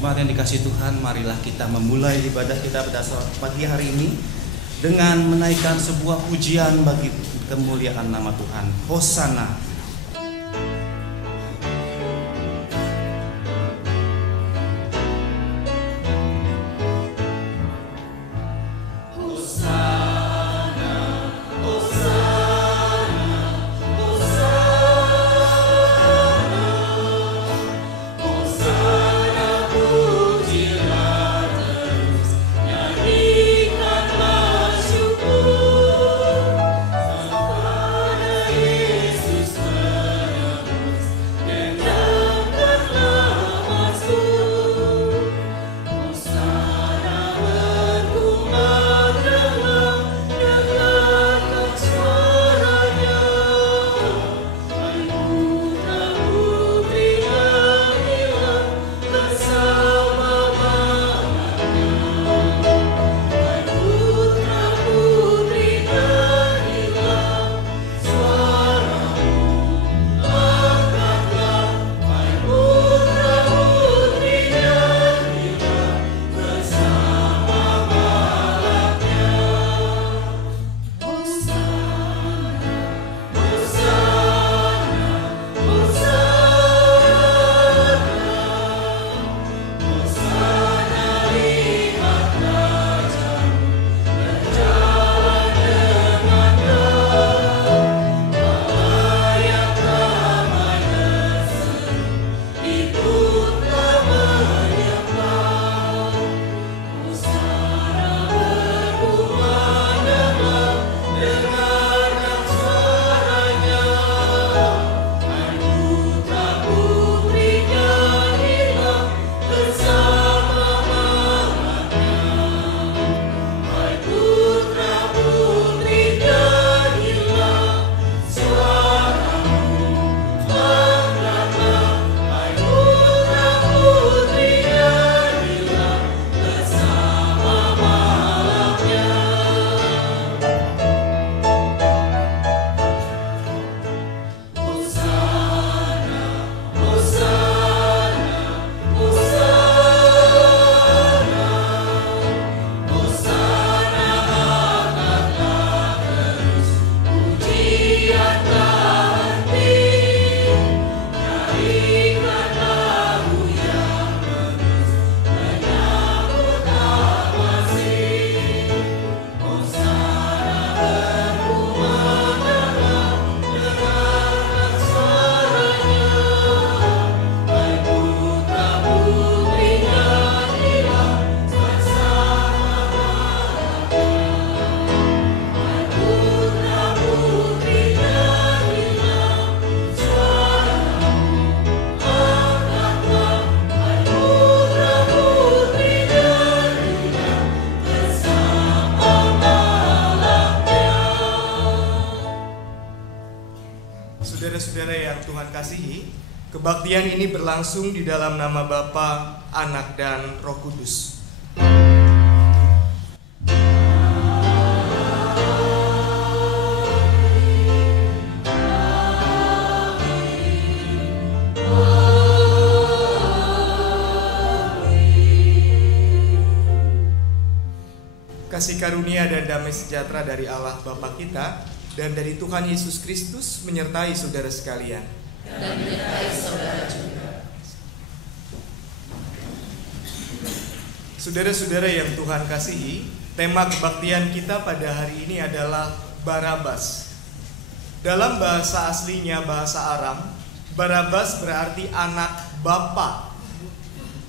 Jemaat yang dikasihi Tuhan, marilah kita memulai ibadah kita pada pagi hari ini dengan menaikkan sebuah pujian bagi kemuliaan nama Tuhan. Hosana. Saudara-saudara yang Tuhan kasihi, kebaktian ini berlangsung di dalam nama Bapa, Anak, dan Roh Kudus. Kasih karunia dan damai sejahtera dari Allah Bapa kita dan dari Tuhan Yesus Kristus menyertai saudara sekalian. Dan menyertai saudara juga. Saudara-saudara yang Tuhan kasihi, tema kebaktian kita pada hari ini adalah Barabas. Dalam bahasa aslinya, bahasa Aram, Barabas berarti anak bapa.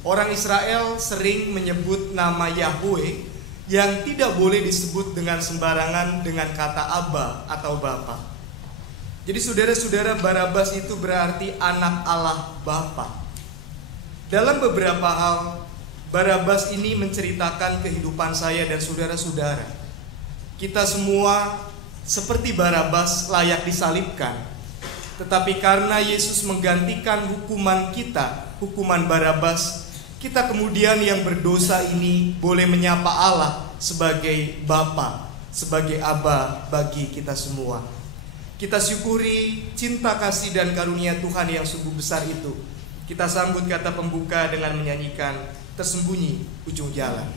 Orang Israel sering menyebut nama Yahweh yang tidak boleh disebut dengan sembarangan dengan kata Abba atau Bapa. Jadi saudara-saudara, Barabas itu berarti anak Allah Bapa. Dalam beberapa hal, Barabas ini menceritakan kehidupan saya dan saudara-saudara. Kita semua seperti Barabas layak disalibkan. Tetapi karena Yesus menggantikan hukuman kita, hukuman Barabas, kita kemudian yang berdosa ini boleh menyapa Allah sebagai Bapa, sebagai Aba bagi kita semua. Kita syukuri cinta kasih dan karunia Tuhan yang sungguh besar itu. Kita sambut kata pembuka dengan menyanyikan Tersembunyi Ujung Jalan.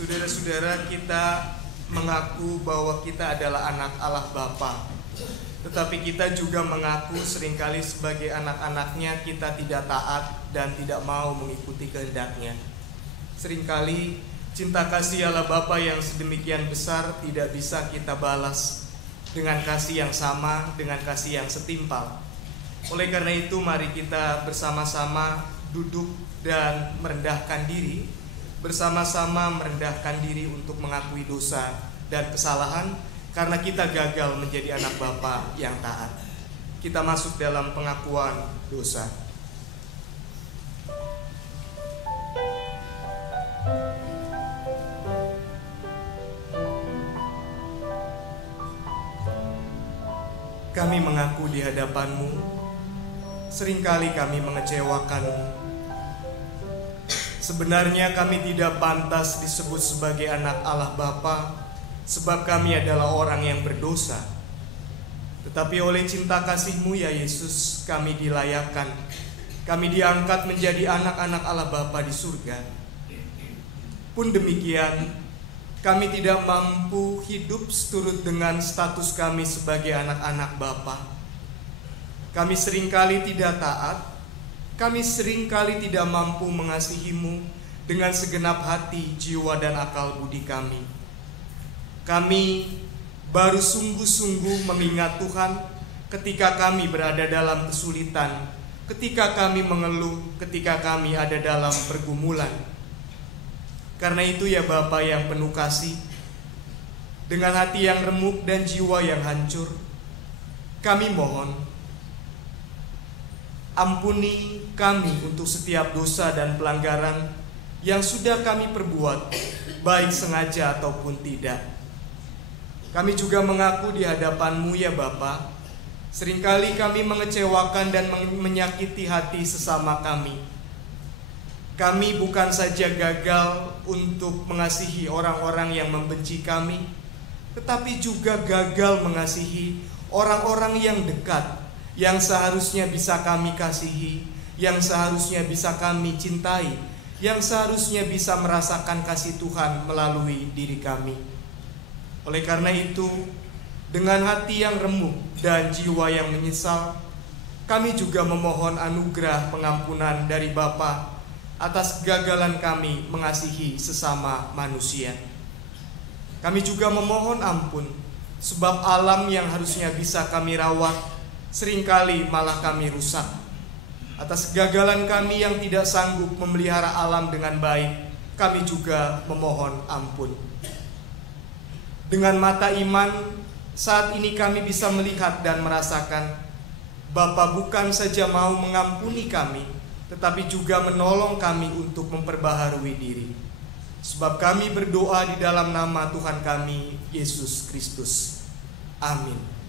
Saudara-saudara, kita mengaku bahwa kita adalah anak Allah Bapa. Tetapi kita juga mengaku seringkali sebagai anak-anaknya kita tidak taat dan tidak mau mengikuti kehendaknya. Seringkali cinta kasih Allah Bapa yang sedemikian besar tidak bisa kita balas dengan kasih yang sama, dengan kasih yang setimpal. Oleh karena itu mari kita bersama-sama duduk dan merendahkan diri, bersama-sama merendahkan diri untuk mengakui dosa dan kesalahan karena kita gagal menjadi anak Bapa yang taat. Kita masuk dalam pengakuan dosa. Kami mengaku di hadapan-Mu, seringkali kami mengecewakan-Mu. Sebenarnya kami tidak pantas disebut sebagai anak Allah Bapa, sebab kami adalah orang yang berdosa. Tetapi oleh cinta kasih-Mu ya Yesus, kami dilayakkan. Kami diangkat menjadi anak-anak Allah Bapa di surga. Pun demikian, kami tidak mampu hidup seturut dengan status kami sebagai anak-anak Bapa. Kami seringkali tidak taat. Kami seringkali tidak mampu mengasihi-Mu dengan segenap hati, jiwa, dan akal budi kami. Kami baru sungguh-sungguh mengingat Tuhan ketika kami berada dalam kesulitan, ketika kami mengeluh, ketika kami ada dalam pergumulan. Karena itu ya Bapa yang penuh kasih, dengan hati yang remuk dan jiwa yang hancur, kami mohon, ampuni kami untuk setiap dosa dan pelanggaran yang sudah kami perbuat, baik sengaja ataupun tidak. Kami juga mengaku di hadapan-Mu ya Bapa, Seringkali kami mengecewakan dan menyakiti hati sesama kami. Kami bukan saja gagal untuk mengasihi orang-orang yang membenci kami, tetapi juga gagal mengasihi orang-orang yang dekat, yang seharusnya bisa kami kasihi, yang seharusnya bisa kami cintai, yang seharusnya bisa merasakan kasih Tuhan melalui diri kami. Oleh karena itu, dengan hati yang remuk dan jiwa yang menyesal, kami juga memohon anugerah pengampunan dari Bapa atas kegagalan kami mengasihi sesama manusia. Kami juga memohon ampun sebab alam yang harusnya bisa kami rawat seringkali malah kami rusak. Atas kegagalan kami yang tidak sanggup memelihara alam dengan baik, kami juga memohon ampun. Dengan mata iman, saat ini kami bisa melihat dan merasakan Bapa bukan saja mau mengampuni kami, tetapi juga menolong kami untuk memperbaharui diri. Sebab kami berdoa di dalam nama Tuhan kami, Yesus Kristus. Amin.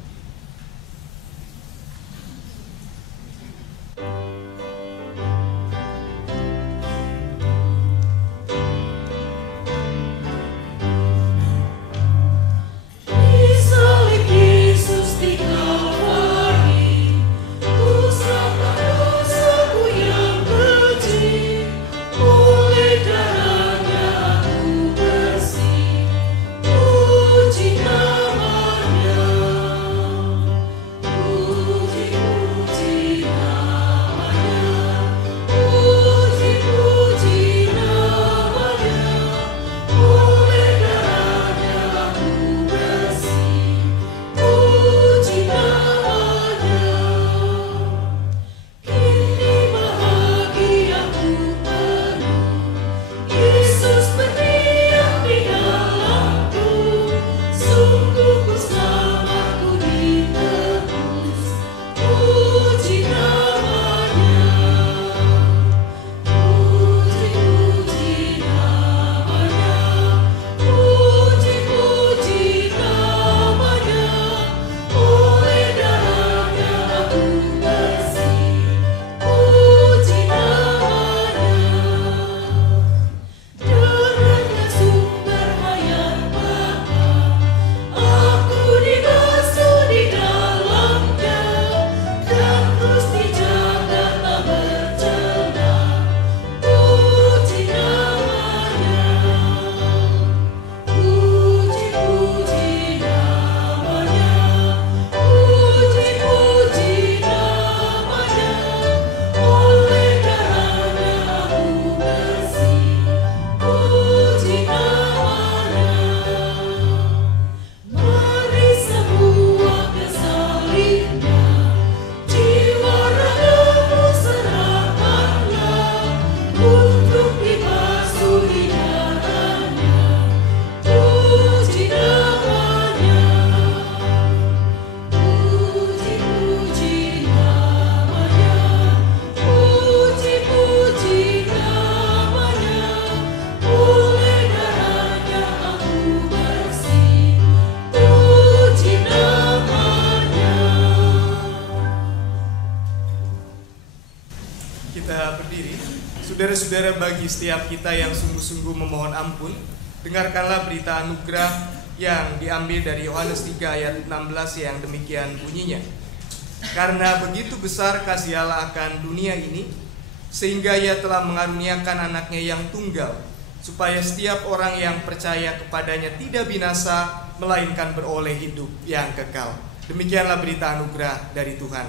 Saudara-saudara, bagi setiap kita yang sungguh-sungguh memohon ampun, dengarkanlah berita anugerah yang diambil dari Yohanes 3 ayat 16 yang demikian bunyinya. Karena begitu besar kasih Allah akan dunia ini, sehingga Ia telah mengaruniakan anaknya yang tunggal, supaya setiap orang yang percaya kepadanya tidak binasa, melainkan beroleh hidup yang kekal. Demikianlah berita anugerah dari Tuhan.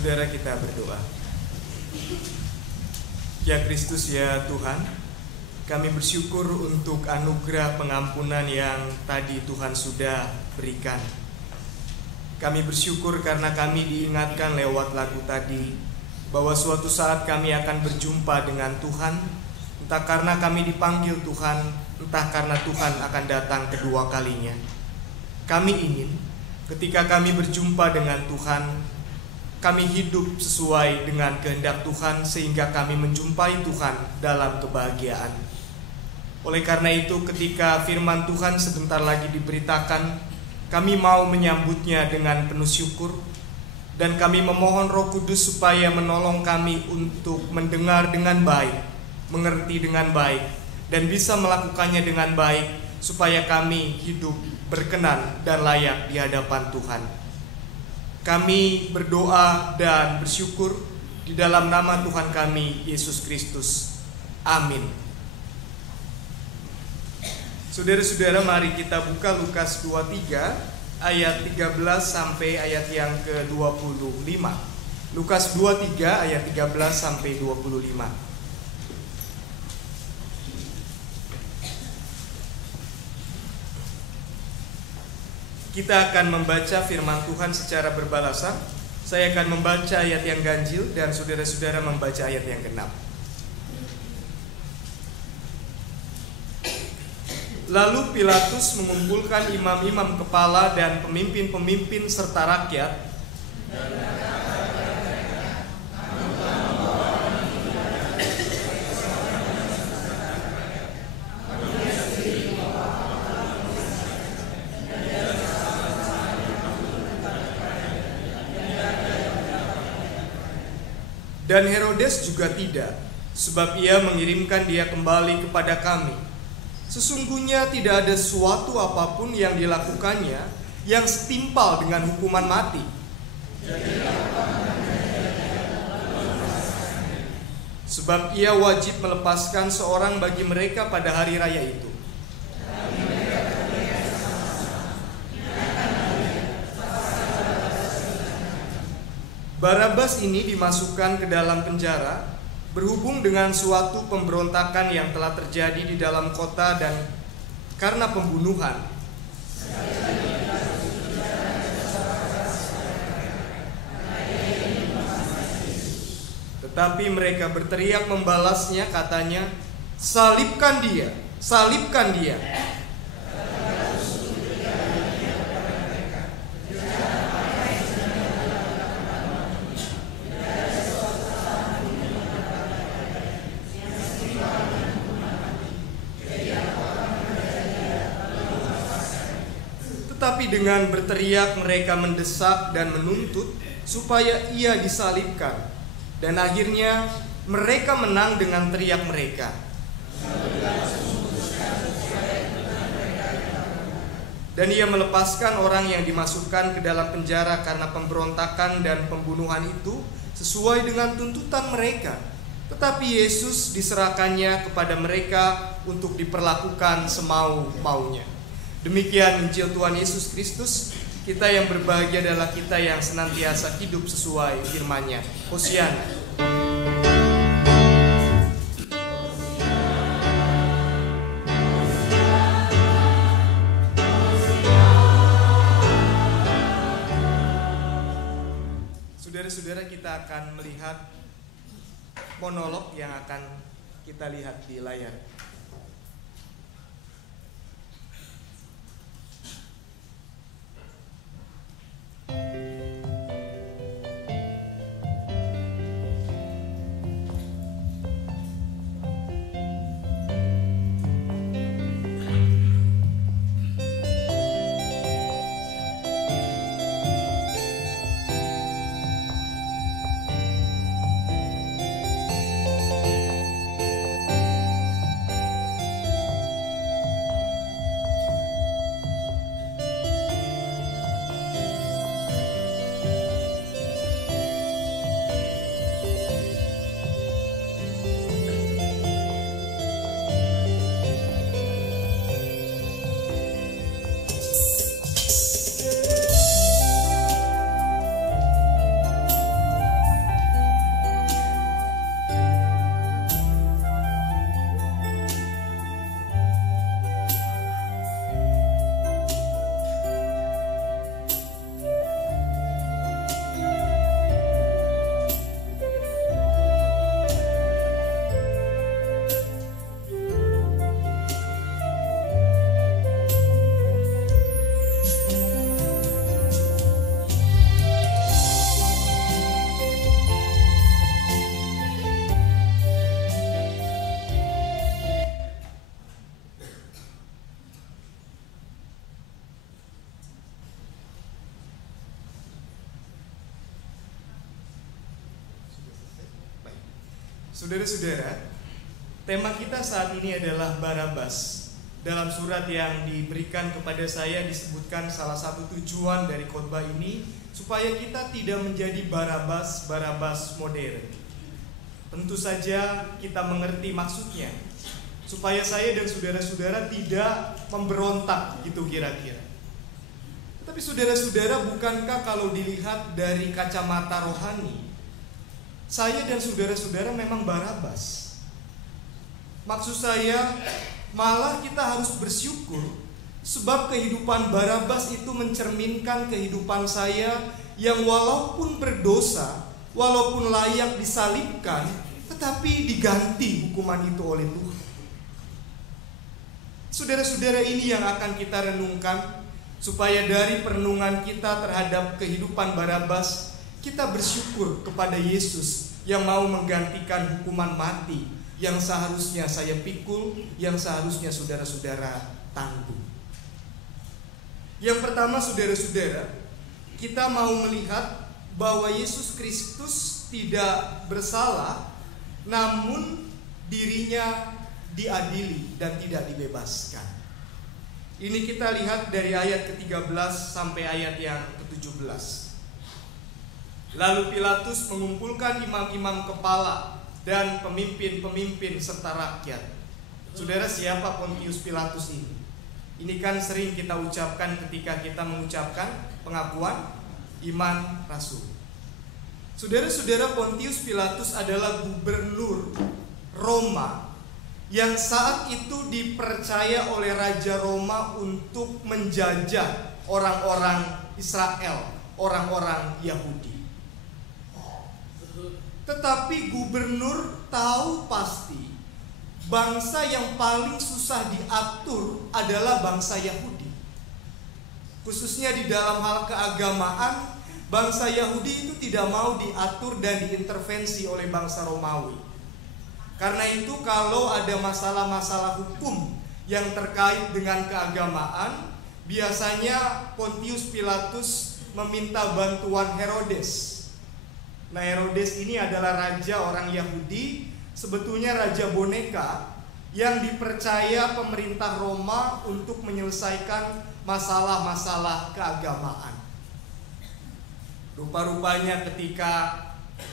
Saudara, kita berdoa. Ya Kristus, ya Tuhan, kami bersyukur untuk anugerah pengampunan yang tadi Tuhan sudah berikan. Kami bersyukur karena kami diingatkan lewat lagu tadi bahwa suatu saat kami akan berjumpa dengan Tuhan, entah karena kami dipanggil Tuhan, entah karena Tuhan akan datang kedua kalinya. Kami ingin ketika kami berjumpa dengan Tuhan, kami hidup sesuai dengan kehendak Tuhan sehingga kami menjumpai Tuhan dalam kebahagiaan. Oleh karena itu, ketika firman Tuhan sebentar lagi diberitakan, kami mau menyambutnya dengan penuh syukur, dan kami memohon Roh Kudus supaya menolong kami untuk mendengar dengan baik, mengerti dengan baik, dan bisa melakukannya dengan baik, supaya kami hidup berkenan dan layak di hadapan Tuhan. Kami berdoa dan bersyukur di dalam nama Tuhan kami, Yesus Kristus. Amin. Saudara-saudara, mari kita buka Lukas 23 ayat 13 sampai ayat yang ke-25. Lukas 23 ayat 13 sampai 25. Kita akan membaca firman Tuhan secara berbalasan. Saya akan membaca ayat yang ganjil dan saudara-saudara membaca ayat yang genap. Lalu Pilatus mengumpulkan imam-imam kepala dan pemimpin-pemimpin serta rakyat, dan Herodes juga tidak, sebab ia mengirimkan dia kembali kepada kami. Sesungguhnya tidak ada suatu apapun yang dilakukannya yang setimpal dengan hukuman mati. Sebab ia wajib melepaskan seorang bagi mereka pada hari raya itu. Barabas ini dimasukkan ke dalam penjara berhubung dengan suatu pemberontakan yang telah terjadi di dalam kota dan karena pembunuhan. Tetapi mereka berteriak membalasnya, katanya, "Salibkan dia, salibkan dia." Tetapi dengan berteriak mereka mendesak dan menuntut supaya ia disalibkan. Dan akhirnya mereka menang dengan teriak mereka. Dan ia melepaskan orang yang dimasukkan ke dalam penjara karena pemberontakan dan pembunuhan itu sesuai dengan tuntutan mereka. Tetapi Yesus diserahkannya kepada mereka untuk diperlakukan semau-maunya. Demikian Injil Tuhan Yesus Kristus. Kita yang berbahagia adalah kita yang senantiasa hidup sesuai firman-Nya. Hosiana. Saudara-saudara, kita akan melihat monolog yang akan kita lihat di layar. Saudara-saudara, tema kita saat ini adalah Barabas. Dalam surat yang diberikan kepada saya disebutkan salah satu tujuan dari khotbah ini supaya kita tidak menjadi Barabas modern. Tentu saja kita mengerti maksudnya, supaya saya dan saudara-saudara tidak memberontak gitu kira-kira. Tapi saudara-saudara, bukankah kalau dilihat dari kacamata rohani, saya dan saudara-saudara memang Barabas? Maksud saya, malah kita harus bersyukur sebab kehidupan Barabas itu mencerminkan kehidupan saya yang walaupun berdosa, walaupun layak disalibkan, tetapi diganti hukuman itu oleh Tuhan. Saudara-saudara, ini yang akan kita renungkan, supaya dari perenungan kita terhadap kehidupan Barabas, kita bersyukur kepada Yesus yang mau menggantikan hukuman mati yang seharusnya saya pikul, yang seharusnya saudara-saudara tanggung. Yang pertama, saudara-saudara, kita mau melihat bahwa Yesus Kristus tidak bersalah, namun dirinya diadili dan tidak dibebaskan. Ini kita lihat dari ayat ke-13 sampai ayat yang ke-17. Lalu Pilatus mengumpulkan imam-imam kepala dan pemimpin-pemimpin serta rakyat. Saudara, siapa Pontius Pilatus ini? Ini kan sering kita ucapkan ketika kita mengucapkan pengakuan iman rasul. Saudara-saudara, Pontius Pilatus adalah gubernur Roma yang saat itu dipercaya oleh Raja Roma untuk menjajah orang-orang Israel, orang-orang Yahudi. Tetapi gubernur tahu pasti bangsa yang paling susah diatur adalah bangsa Yahudi. Khususnya di dalam hal keagamaan, bangsa Yahudi itu tidak mau diatur dan diintervensi oleh bangsa Romawi. Karena itu kalau ada masalah-masalah hukum yang terkait dengan keagamaan, biasanya Pontius Pilatus meminta bantuan Herodes. Nah, Herodes ini adalah raja orang Yahudi, sebetulnya raja boneka yang dipercaya pemerintah Roma untuk menyelesaikan masalah-masalah keagamaan. Rupa-rupanya ketika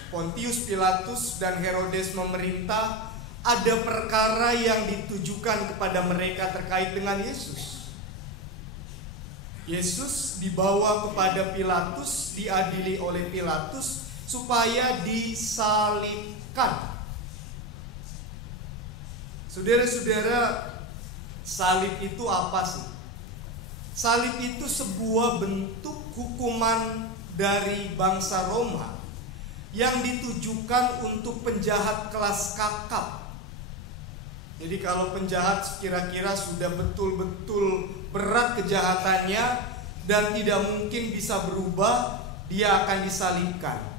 Pontius Pilatus dan Herodes memerintah, ada perkara yang ditujukan kepada mereka terkait dengan Yesus. Yesus dibawa kepada Pilatus, diadili oleh Pilatus supaya disalibkan. Saudara-saudara, salib itu apa sih? Salib itu sebuah bentuk hukuman dari bangsa Roma yang ditujukan untuk penjahat kelas kakap. Jadi kalau penjahat kira-kira sudah betul-betul berat kejahatannya dan tidak mungkin bisa berubah, dia akan disalibkan.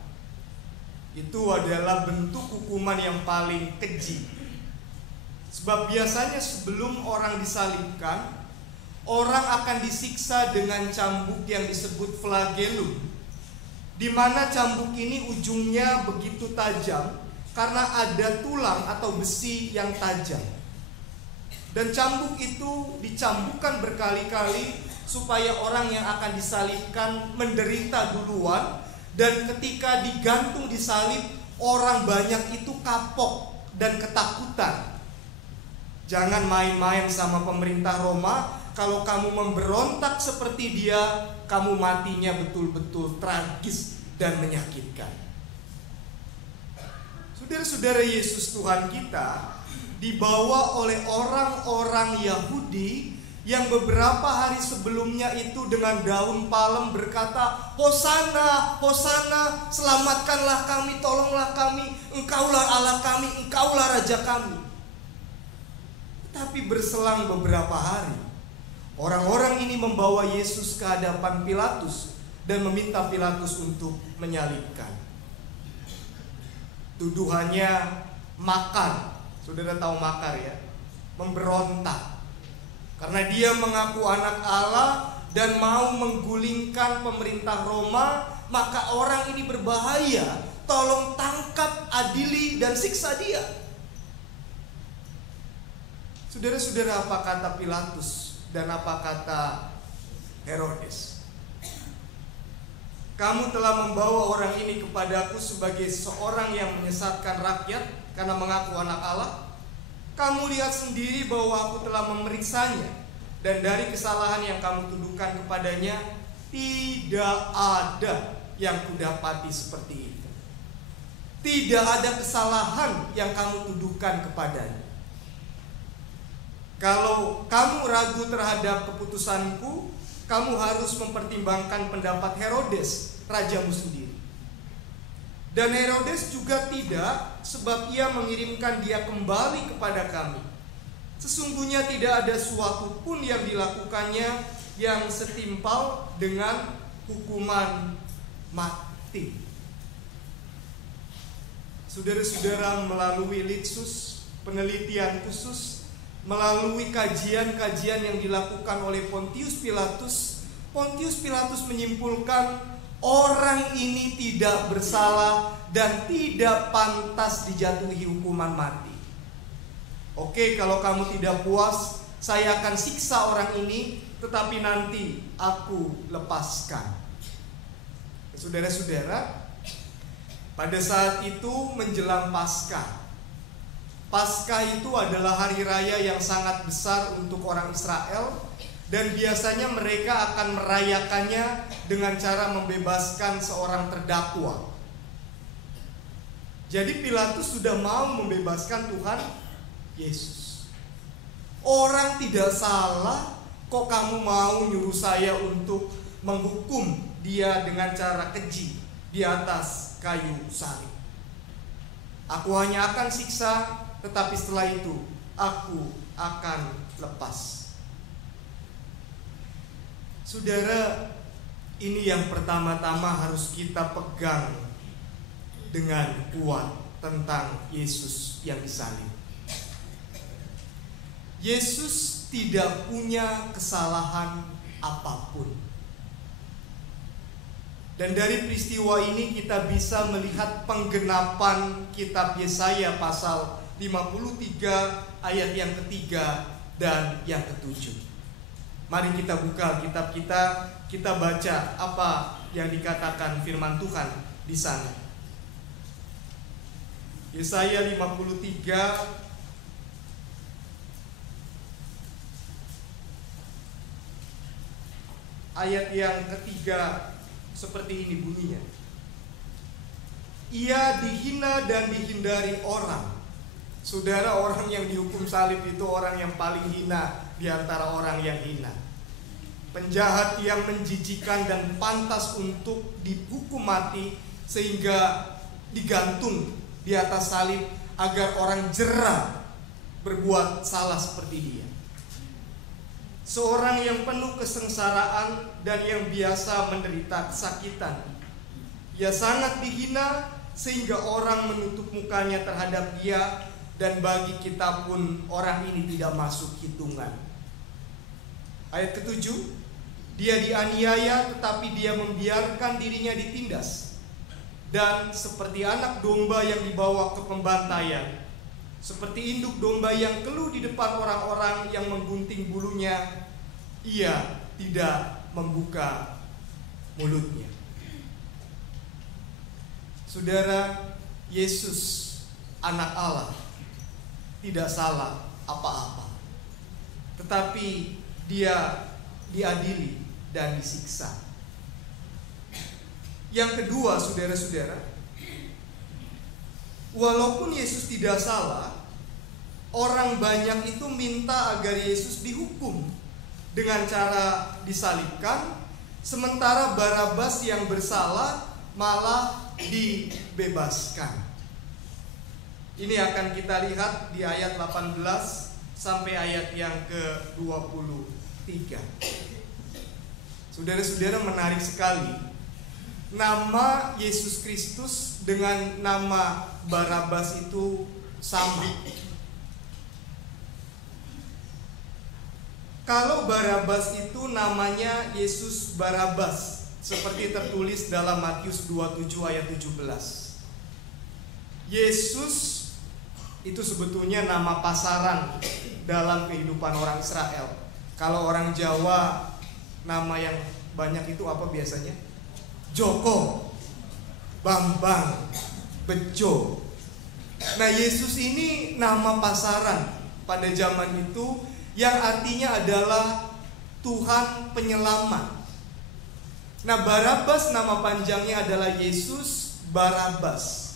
Itu adalah bentuk hukuman yang paling keji. Sebab biasanya sebelum orang disalibkan, orang akan disiksa dengan cambuk yang disebut flagellum, di mana cambuk ini ujungnya begitu tajam karena ada tulang atau besi yang tajam. Dan cambuk itu dicambukkan berkali-kali supaya orang yang akan disalibkan menderita duluan, dan ketika digantung di salib, orang banyak itu kapok dan ketakutan. Jangan main-main sama pemerintah Roma. Kalau kamu memberontak seperti dia, kamu matinya betul-betul tragis dan menyakitkan. Saudara-saudara, Yesus Tuhan kita dibawa oleh orang-orang Yahudi yang beberapa hari sebelumnya itu dengan daun palem berkata, Hosana, Hosana, selamatkanlah kami, tolonglah kami, Engkaulah Allah kami, Engkaulah Raja kami. Tapi berselang beberapa hari, orang-orang ini membawa Yesus ke hadapan Pilatus dan meminta Pilatus untuk menyalibkan. Tuduhannya makar. Saudara tahu makar ya? Memberontak. Karena dia mengaku anak Allah dan mau menggulingkan pemerintah Roma, maka orang ini berbahaya tolong tangkap, adili, dan siksa dia. Saudara-saudara, apa kata Pilatus dan apa kata Herodes? Kamu telah membawa orang ini kepadaku sebagai seorang yang menyesatkan rakyat karena mengaku anak Allah. Kamu lihat sendiri bahwa aku telah memeriksanya, dan dari kesalahan yang kamu tuduhkan kepadanya tidak ada yang kudapati seperti itu. Tidak ada kesalahan yang kamu tuduhkan kepadanya. Kalau kamu ragu terhadap keputusanku, kamu harus mempertimbangkan pendapat Herodes, rajamu sendiri. Dan Herodes juga tidak, sebab ia mengirimkan dia kembali kepada kami. Sesungguhnya tidak ada suatu pun yang dilakukannya yang setimpal dengan hukuman mati. Saudara-saudara, melalui litsus, penelitian khusus, melalui kajian-kajian yang dilakukan oleh Pontius Pilatus menyimpulkan orang ini tidak bersalah dan tidak pantas dijatuhi hukuman mati. Oke, kalau kamu tidak puas, saya akan siksa orang ini, tetapi nanti aku lepaskan. Saudara-saudara, pada saat itu menjelang Paskah. Paskah itu adalah hari raya yang sangat besar untuk orang Israel, dan biasanya mereka akan merayakannya dengan cara membebaskan seorang terdakwa. Jadi Pilatus sudah mau membebaskan Tuhan Yesus. Orang tidak salah, kok kamu mau nyuruh saya untuk menghukum dia dengan cara keji di atas kayu salib? Aku hanya akan siksa, tetapi setelah itu aku akan lepas. Saudara, ini yang pertama-tama harus kita pegang dengan kuat tentang Yesus yang disalib. Yesus tidak punya kesalahan apapun. Dan dari peristiwa ini kita bisa melihat penggenapan kitab Yesaya pasal 53 ayat yang ketiga dan yang ketujuh. Mari kita buka kitab kita baca apa yang dikatakan firman Tuhan di sana. Yesaya 53 ayat yang ketiga seperti ini bunyinya. Ia dihina dan dihindari orang. Saudara, orang yang dihukum salib itu orang yang paling hina di antara orang yang hina. Penjahat yang menjijikan dan pantas untuk dihukum mati sehingga digantung di atas salib agar orang jera berbuat salah seperti dia. Seorang yang penuh kesengsaraan dan yang biasa menderita kesakitan. Ia sangat dihina sehingga orang menutup mukanya terhadap dia, dan bagi kita pun orang ini tidak masuk hitungan. Ayat ketujuh, dia dianiaya tetapi dia membiarkan dirinya ditindas. Dan seperti anak domba yang dibawa ke pembantaian, seperti induk domba yang keluh di depan orang-orang yang menggunting bulunya, ia tidak membuka mulutnya. Saudara, Yesus anak Allah tidak salah apa-apa, tetapi dia diadili dan disiksa. Yang kedua, saudara-saudara, walaupun Yesus tidak salah, orang banyak itu minta agar Yesus dihukum dengan cara disalibkan, sementara Barabas yang bersalah malah dibebaskan. Ini akan kita lihat di ayat 18 sampai ayat yang ke-23. Saudara-saudara, menarik sekali. Nama Yesus Kristus dengan nama Barabas itu sama. Kalau Barabas itu namanya Yesus Barabas, seperti tertulis dalam Matius 27 ayat 17. Yesus itu sebetulnya nama pasaran dalam kehidupan orang Israel. Kalau orang Jawa, nama yang banyak itu apa biasanya? Joko, Bambang, Bejo. Nah, Yesus ini nama pasaran pada zaman itu yang artinya adalah Tuhan penyelamat. Nah, Barabas nama panjangnya adalah Yesus Barabas.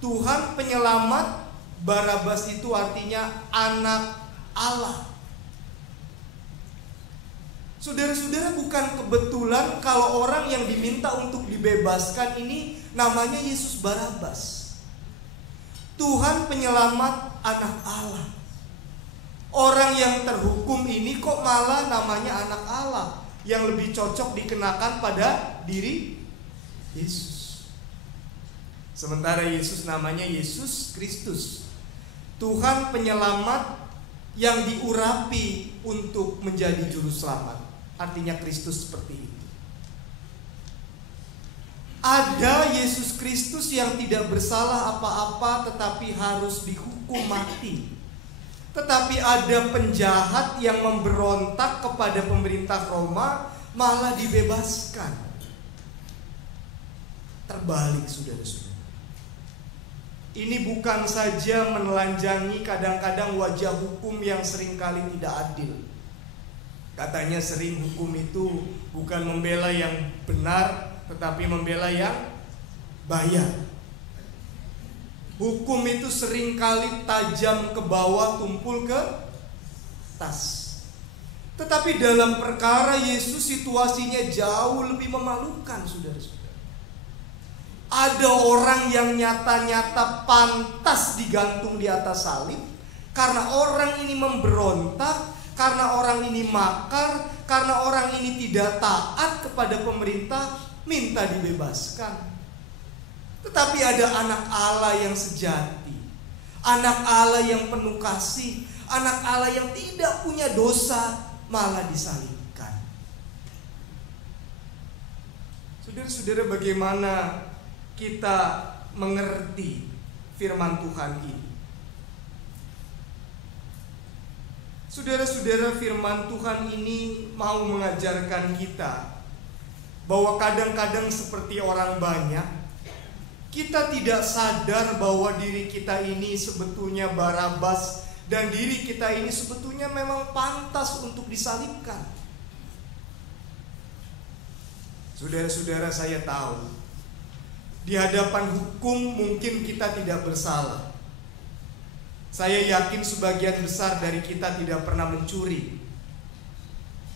Tuhan penyelamat, Barabas itu artinya anak Allah. Saudara-saudara, bukan kebetulan kalau orang yang diminta untuk dibebaskan ini namanya Yesus Barabas. Tuhan penyelamat, anak Allah. Orang yang terhukum ini kok malah namanya anak Allah, yang lebih cocok dikenakan pada diri Yesus. Sementara Yesus namanya Yesus Kristus, Tuhan penyelamat yang diurapi untuk menjadi juru selamat. Artinya Kristus seperti itu. Ada Yesus Kristus yang tidak bersalah apa-apa tetapi harus dihukum mati. Tetapi ada penjahat yang memberontak kepada pemerintah Roma malah dibebaskan. Terbalik, saudara-saudara. Ini bukan saja menelanjangi kadang-kadang wajah hukum yang seringkali tidak adil. Katanya sering hukum itu bukan membela yang benar, tetapi membela yang bayar. Hukum itu seringkali tajam ke bawah, tumpul ke atas. Tetapi dalam perkara Yesus situasinya jauh lebih memalukan, saudara-saudara. Ada orang yang nyata-nyata pantas digantung di atas salib karena orang ini memberontak, karena orang ini makar, karena orang ini tidak taat kepada pemerintah, minta dibebaskan. Tetapi ada anak Allah yang sejati, anak Allah yang penuh kasih, anak Allah yang tidak punya dosa, malah disalibkan. Saudara-saudara, bagaimana kita mengerti firman Tuhan ini? Saudara-saudara, firman Tuhan ini mau mengajarkan kita bahwa kadang-kadang seperti orang banyak, kita tidak sadar bahwa diri kita ini sebetulnya Barabas, dan diri kita ini sebetulnya memang pantas untuk disalibkan. Saudara-saudara, saya tahu di hadapan hukum mungkin kita tidak bersalah. Saya yakin sebagian besar dari kita tidak pernah mencuri.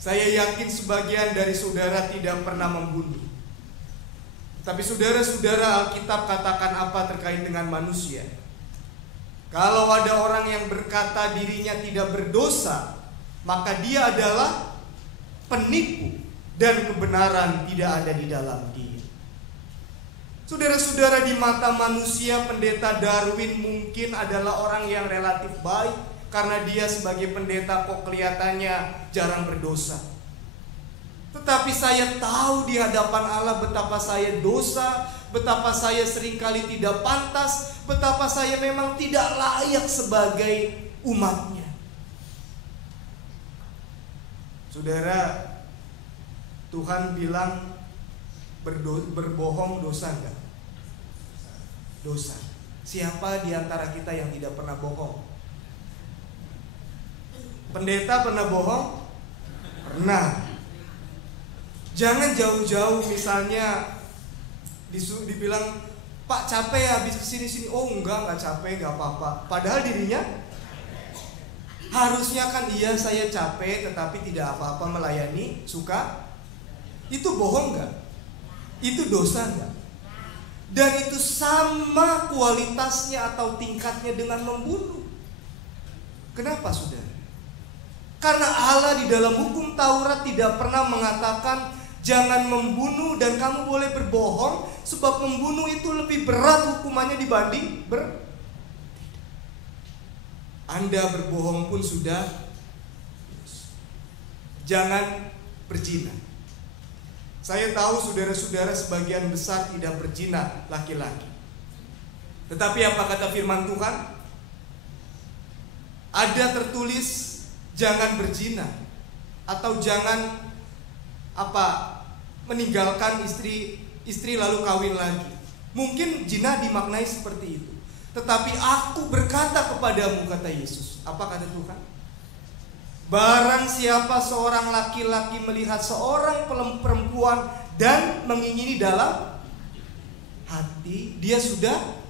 Saya yakin sebagian dari saudara tidak pernah membunuh. Tapi saudara-saudara, Alkitab katakan apa terkait dengan manusia? Kalau ada orang yang berkata dirinya tidak berdosa, maka dia adalah penipu dan kebenaran tidak ada di dalam dia. Saudara-saudara, di mata manusia, pendeta Darwin mungkin adalah orang yang relatif baik karena dia sebagai pendeta kok kelihatannya jarang berdosa. Tetapi saya tahu di hadapan Allah betapa saya dosa, betapa saya seringkali tidak pantas, betapa saya memang tidak layak sebagai umatnya. Saudara, Tuhan bilang berbohong dosa enggak? Dosa. Siapa di antara kita yang tidak pernah bohong? Pendeta pernah bohong? Pernah. Jangan jauh-jauh, misalnya dibilang, Pak capek habis kesini-sini. Oh enggak capek, enggak apa-apa. Padahal dirinya harusnya kan, iya saya capek tetapi tidak apa-apa melayani suka. Itu bohong enggak? Itu dosa enggak? Dan itu sama kualitasnya atau tingkatnya dengan membunuh. Kenapa, saudara? Karena Allah di dalam hukum Taurat tidak pernah mengatakan jangan membunuh dan kamu boleh berbohong, sebab membunuh itu lebih berat hukumannya dibanding Anda berbohong pun sudah. Jangan berzina. Saya tahu saudara-saudara sebagian besar tidak berzina laki-laki. Tetapi apa kata firman Tuhan? Ada tertulis jangan berzina atau jangan meninggalkan istri lalu kawin lagi. Mungkin zina dimaknai seperti itu. Tetapi aku berkata kepadamu, kata Yesus. Apa kata Tuhan? Barang siapa seorang laki-laki melihat seorang perempuan dan mengingini dalam hati, dia sudah.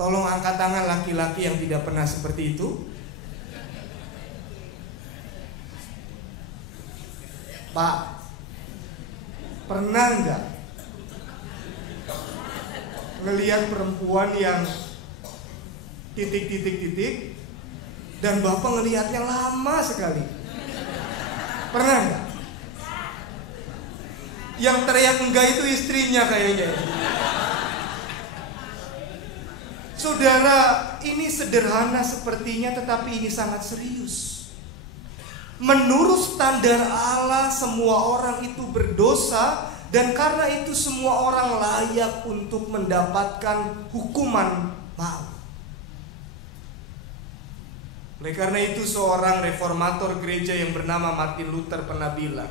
Tolong angkat tangan laki-laki yang tidak pernah seperti itu. Pak, pernah enggak ngelihat perempuan yang titik dan Bapak ngelihatnya lama sekali? Pernah enggak? Yang teriak enggak itu istrinya kayaknya. Saudara, ini sederhana sepertinya, tetapi ini sangat serius. Menurut standar Allah, semua orang itu berdosa, dan karena itu semua orang layak untuk mendapatkan hukuman maut. Oleh karena itu, seorang reformator gereja yang bernama Martin Luther pernah bilang,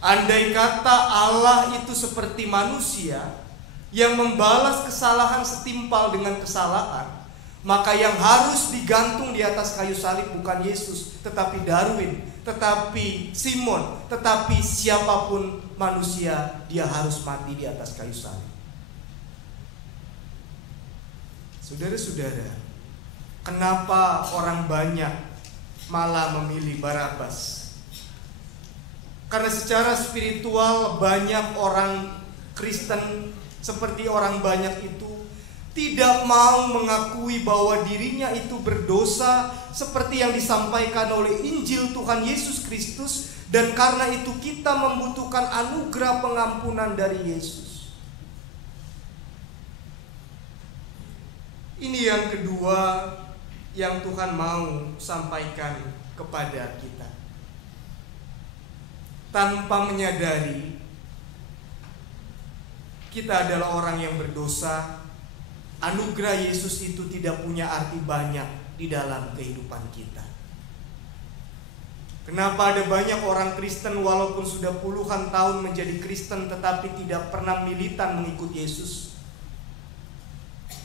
andai kata Allah itu seperti manusia yang membalas kesalahan setimpal dengan kesalahan, maka yang harus digantung di atas kayu salib bukan Yesus, tetapi Darwin, tetapi Simon, tetapi siapapun manusia, dia harus mati di atas kayu salib. Saudara-saudara, kenapa orang banyak malah memilih Barabas? Karena secara spiritual banyak orang Kristen, seperti orang banyak itu, tidak mau mengakui bahwa dirinya itu berdosa seperti yang disampaikan oleh Injil Tuhan Yesus Kristus, dan karena itu kita membutuhkan anugerah pengampunan dari Yesus. Ini yang kedua yang Tuhan mau sampaikan kepada kita. Tanpa menyadari kita adalah orang yang berdosa, anugerah Yesus itu tidak punya arti banyak di dalam kehidupan kita. Kenapa ada banyak orang Kristen walaupun sudah puluhan tahun menjadi Kristen tetapi tidak pernah militan mengikut Yesus?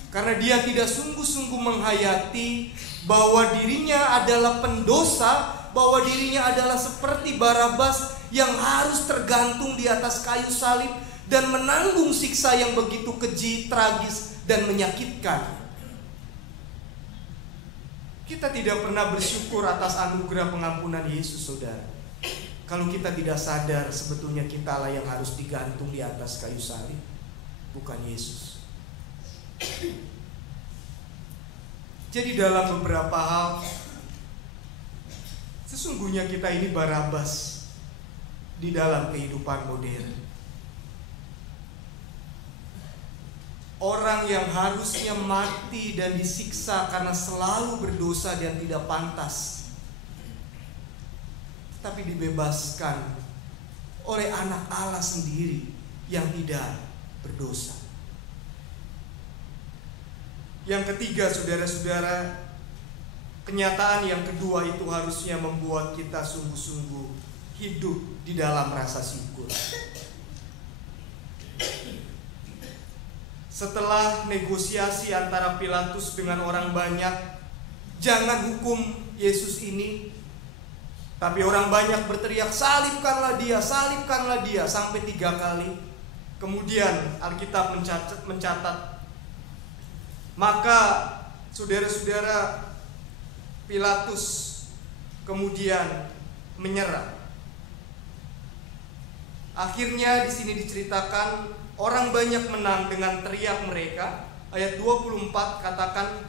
Karena dia tidak sungguh-sungguh menghayati bahwa dirinya adalah pendosa, bahwa dirinya adalah seperti Barabas yang harus tergantung di atas kayu salib dan menanggung siksa yang begitu keji, tragis, dan menyakitkan. Kita tidak pernah bersyukur atas anugerah pengampunan Yesus, saudara. Kalau kita tidak sadar sebetulnya kita lah yang harus digantung di atas kayu salib, bukan Yesus. Jadi dalam beberapa hal, sesungguhnya kita ini Barabas di dalam kehidupan modern. Orang yang harusnya mati dan disiksa karena selalu berdosa dan tidak pantas, tapi dibebaskan oleh anak Allah sendiri yang tidak berdosa. Yang ketiga, saudara-saudara, kenyataan yang kedua itu harusnya membuat kita sungguh-sungguh hidup di dalam rasa syukur. Setelah negosiasi antara Pilatus dengan orang banyak, jangan hukum Yesus ini, tapi orang banyak berteriak, salibkanlah dia, sampai 3 kali. Kemudian Alkitab mencatat, maka saudara-saudara, Pilatus kemudian menyerah. Akhirnya di sini diceritakan orang banyak menang dengan teriak mereka. Ayat 24 katakan,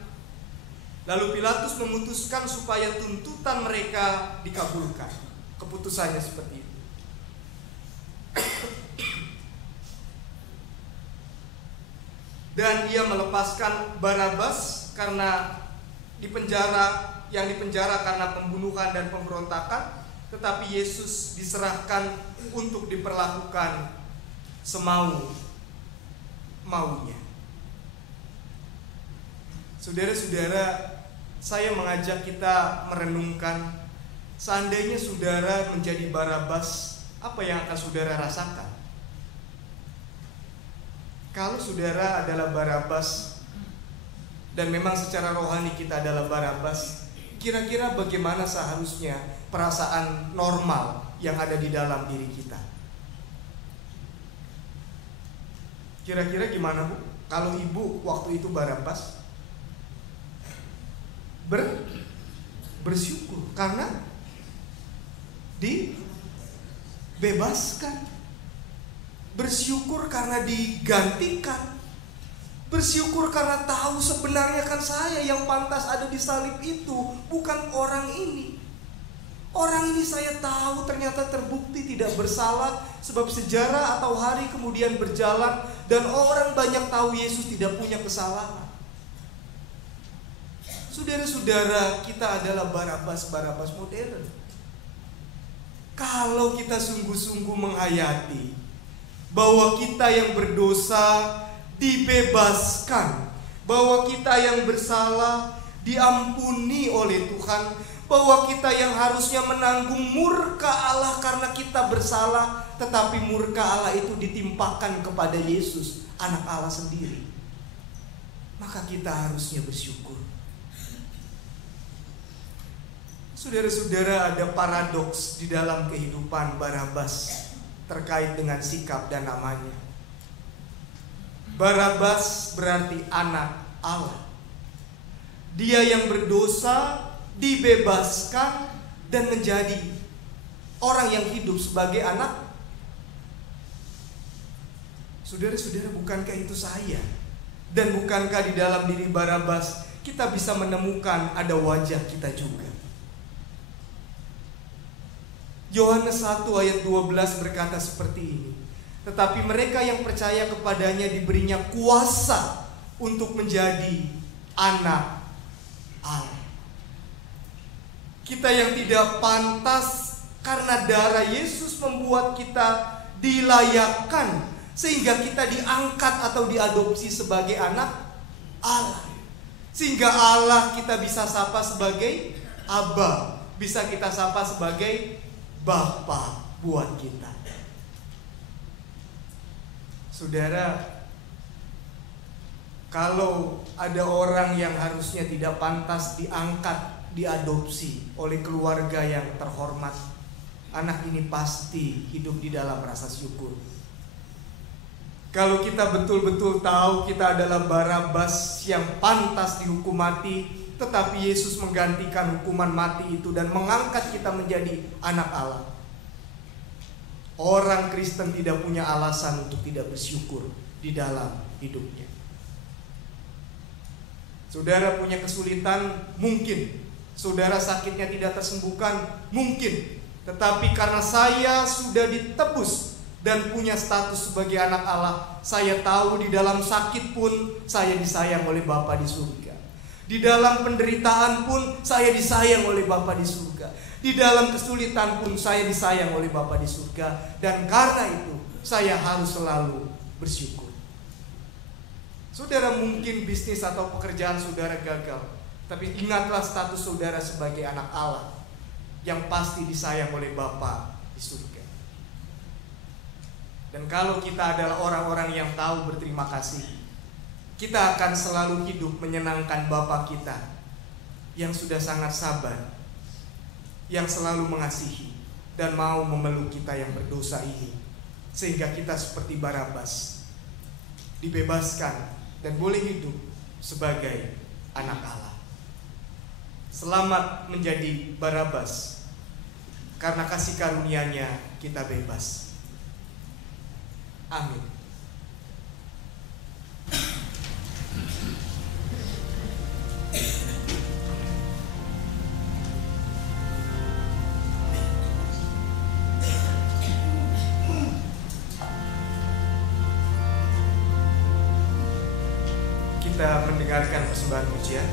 lalu Pilatus memutuskan supaya tuntutan mereka dikabulkan. Keputusannya seperti itu. Dan ia melepaskan Barabas karena yang dipenjara karena pembunuhan dan pemberontakan, tetapi Yesus diserahkan untuk diperlakukan semau maunya. Saudara-saudara, saya mengajak kita merenungkan, seandainya saudara menjadi Barabas, apa yang akan saudara rasakan? Kalau saudara adalah Barabas, dan memang secara rohani kita adalah Barabas, kira-kira bagaimana seharusnya perasaan normal yang ada di dalam diri kita? Kira-kira gimana, Bu? Kalau ibu waktu itu Barabas? Bersyukur karena dibebaskan, bersyukur karena digantikan, bersyukur karena tahu sebenarnya kan saya yang pantas ada di salib itu, bukan orang ini. Orang ini saya tahu ternyata terbukti tidak bersalah, sebab sejarah atau hari kemudian berjalan dan orang banyak tahu Yesus tidak punya kesalahan. Saudara-saudara, kita adalah Barabas modern. Kalau kita sungguh-sungguh menghayati bahwa kita yang berdosa dibebaskan, bahwa kita yang bersalah diampuni oleh Tuhan, bahwa kita yang harusnya menanggung murka Allah karena kita bersalah, tetapi murka Allah itu ditimpakan kepada Yesus, anak Allah sendiri, maka kita harusnya bersyukur. Saudara-saudara, ada paradoks di dalam kehidupan Barabas terkait dengan sikap dan namanya. Barabas berarti anak Allah. Dia yang berdosa dibebaskan dan menjadi orang yang hidup sebagai anak. Saudara-saudara, bukankah itu saya? Dan bukankah di dalam diri Barabas kita bisa menemukan ada wajah kita juga? Yohanes 1 ayat 12 berkata seperti ini. Tetapi mereka yang percaya kepadanya diberinya kuasa untuk menjadi anak Allah. Kita yang tidak pantas, karena darah Yesus membuat kita dilayakkan, sehingga kita diangkat atau diadopsi sebagai anak Allah. Sehingga Allah kita bisa sapa sebagai Aba, bisa kita sapa sebagai Bapa buat kita. Saudara, kalau ada orang yang harusnya tidak pantas diangkat, diadopsi oleh keluarga yang terhormat, anak ini pasti hidup di dalam rasa syukur. Kalau kita betul-betul tahu kita adalah Barabas yang pantas dihukum mati, tetapi Yesus menggantikan hukuman mati itu dan mengangkat kita menjadi anak Allah. Orang Kristen tidak punya alasan untuk tidak bersyukur di dalam hidupnya. Saudara punya kesulitan, mungkin. Saudara sakitnya tidak tersembuhkan, mungkin. Tetapi karena saya sudah ditebus dan punya status sebagai anak Allah, saya tahu di dalam sakit pun saya disayang oleh Bapa di surga. Di dalam penderitaan pun saya disayang oleh Bapa di surga. Di dalam kesulitan pun saya disayang oleh Bapa di surga. Dan karena itu saya harus selalu bersyukur. Saudara, mungkin bisnis atau pekerjaan saudara gagal, tapi ingatlah status saudara sebagai anak Allah yang pasti disayang oleh Bapa di surga. Dan kalau kita adalah orang-orang yang tahu berterima kasih, kita akan selalu hidup menyenangkan Bapa kita yang sudah sangat sabar, yang selalu mengasihi dan mau memeluk kita yang berdosa ini, sehingga kita seperti Barabas dibebaskan dan boleh hidup sebagai anak Allah. Selamat menjadi Barabas, karena kasih karunia-Nya kita bebas. Amin. Kita mendengarkan persembahan pujian.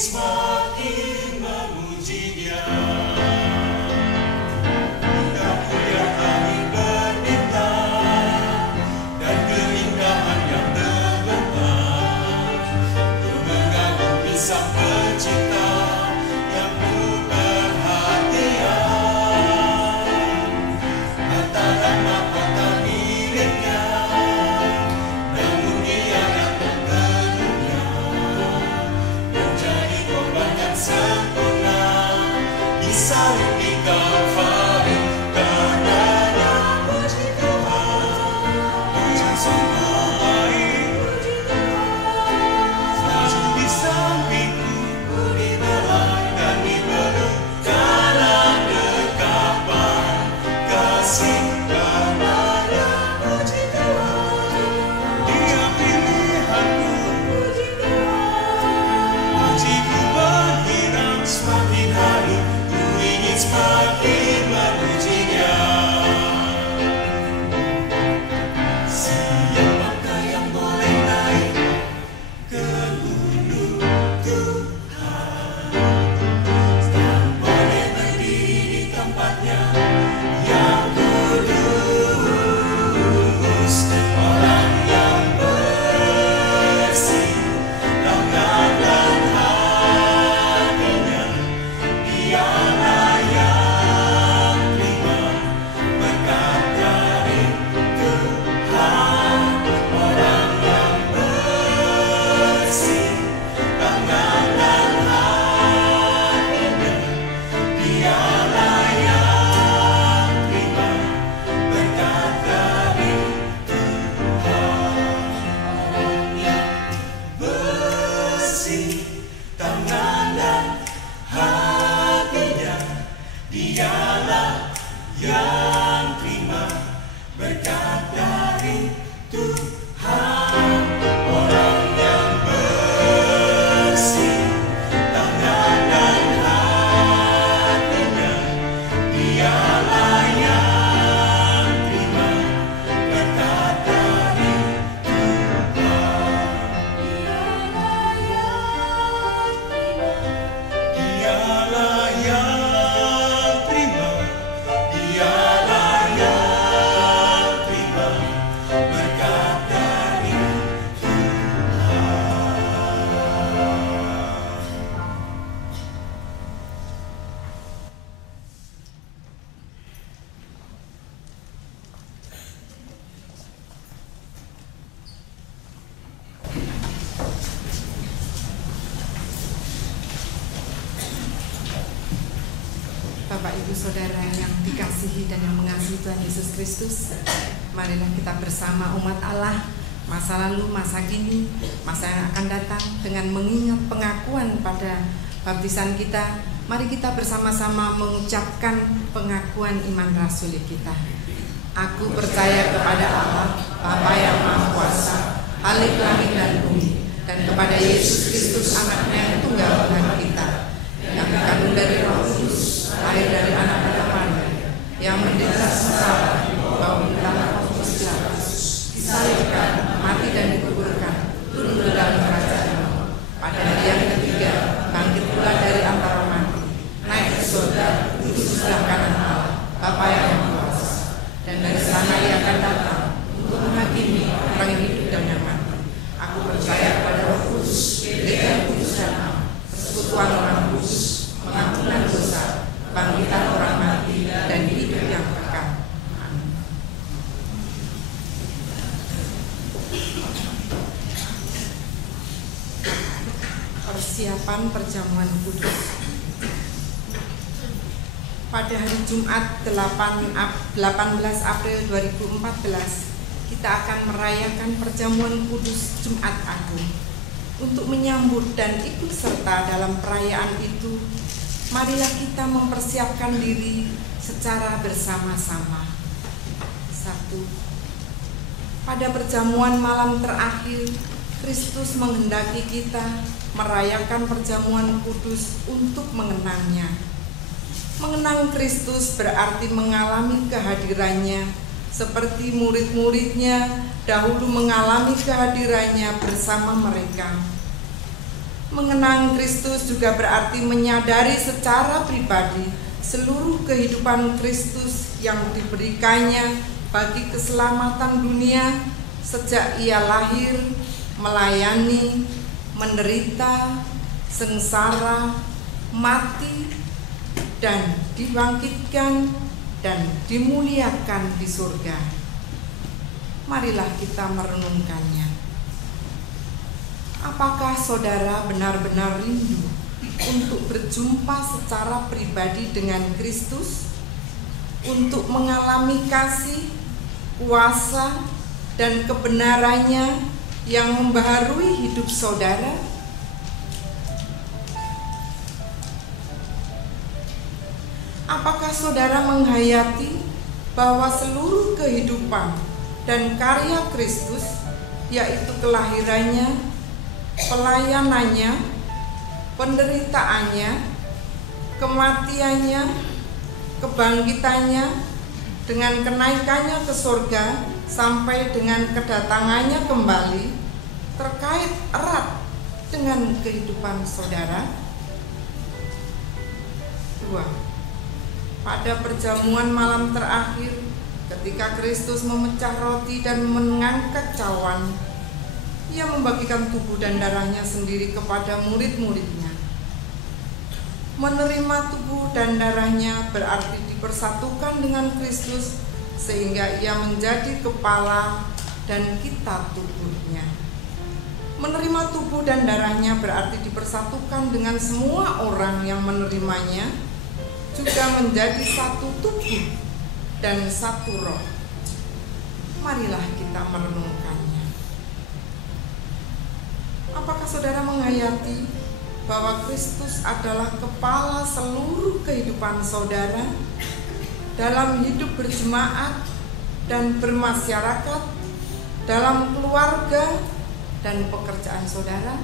semakin memuji Dia. Indah mulia langit berbintang dan keindahan yang terbentang, ku mengagum Sang Pencipta yang penuh perhatian. Antara mahkota miliknya, namun Dia datang ke dunia menjadi korban yang sempurna di salib di Kalvari. Karenanya puji Tuhan, Tuhan sungguh baik. Maju di sampingku, ku dibelai dan dibelung karena dekapan kasih. Karenanya puji Tuhan, Dia pilihanku. Pujiku bergirang semakin hari, ku ingin semakin memuji Dia. Siapakah yang boleh naik ke gunung Tuhan, dan boleh berdiri di tempatnya yang kudus? Orang yang bersih tangan dan hatinya, Dialah yang terima berkat dari Tuhan. Orang yang bersih tangan dan hatinya, Dialah yang terima berkat dari Tuhan. Orang yang bersih tangan dan hatinya, Dialah yang terima berkat dari Tuhan. Orang yang bersih tangan dan hatinya, Dialah yang terima berkat dari Dialah yang terima, Dialah yang terima berkat dari Bapak Ibu Saudara yang dikasihi dan yang mengasihi Tuhan Yesus Kristus, marilah kita bersama umat Allah, masa lalu, masa kini, masa yang akan datang, dengan mengingat pengakuan pada baptisan kita. Mari kita bersama-sama mengucapkan pengakuan iman rasuli kita. Aku percaya kepada Allah, Bapa yang Maha Kuasa, Halik langit dan bumi, dan kepada Yesus Kristus anaknya yang tunggal Tuhan kita, yang dikandung dari Roh Kudus, lahir dari anak Maria, yang menderita sengsara di bawah pemerintahan Pontius Pilatus, disalibkan, mati dan dikuburkan, turun ke dalam kerajaan Allah. Pada hari yang ketiga, bangkit pula dari antara mati, naik ke surga, duduk di sebelah kanan Allah, Bapa yang Maha Kuasa. Dan dari sana Ia akan datang untuk menghakimi orang yang hidup dan yang mati. Aku percaya kepada Roh Kudus, Gereja yang kudus dan am, persekutuan orang kudus, pengampunan dosa, bangkitan orang mati, dan hidup yang kekal. Amin. Persiapan perjamuan kudus. Pada hari Jumat 18 April 2014, kita akan merayakan perjamuan kudus Jumat Agung. Untuk menyambut dan ikut serta dalam perayaan itu, marilah kita mempersiapkan diri secara bersama-sama. 1. Pada perjamuan malam terakhir, Kristus menghendaki kita merayakan perjamuan kudus untuk mengenangnya. Mengenang Kristus berarti mengalami kehadirannya, seperti murid-muridnya dahulu mengalami kehadirannya bersama mereka. Mengenang Kristus juga berarti menyadari secara pribadi seluruh kehidupan Kristus yang diberikannya bagi keselamatan dunia sejak ia lahir, melayani, menderita, sengsara, mati, dan dibangkitkan dan dimuliakan di surga. Marilah kita merenungkannya. Apakah saudara benar-benar rindu untuk berjumpa secara pribadi dengan Kristus, untuk mengalami kasih, kuasa, dan kebenarannya yang membaharui hidup saudara? Apakah saudara menghayati bahwa seluruh kehidupan dan karya Kristus, yaitu kelahirannya, pelayanannya, penderitaannya, kematiannya, kebangkitannya, dengan kenaikannya ke surga sampai dengan kedatangannya kembali, terkait erat dengan kehidupan saudara? 2. Pada perjamuan malam terakhir, ketika Kristus memecah roti dan mengangkat cawan, ia membagikan tubuh dan darahnya sendiri kepada murid-muridnya. Menerima tubuh dan darahnya berarti dipersatukan dengan Kristus, sehingga ia menjadi kepala dan kita tubuhnya. Menerima tubuh dan darahnya berarti dipersatukan dengan semua orang yang menerimanya, juga menjadi satu tubuh dan satu roh. Marilah kita merenungkannya. Apakah saudara menghayati bahwa Kristus adalah kepala seluruh kehidupan saudara dalam hidup berjemaat dan bermasyarakat, dalam keluarga dan pekerjaan saudara?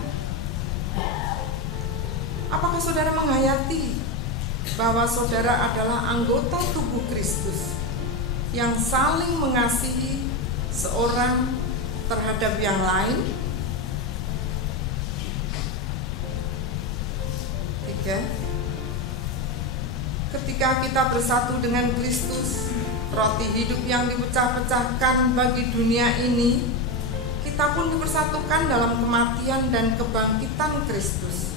Apakah saudara menghayati bahwa saudara adalah anggota tubuh Kristus yang saling mengasihi seorang terhadap yang lain? 3. Ketika kita bersatu dengan Kristus, roti hidup yang dipecah-pecahkan bagi dunia ini, kita pun dipersatukan dalam kematian dan kebangkitan Kristus.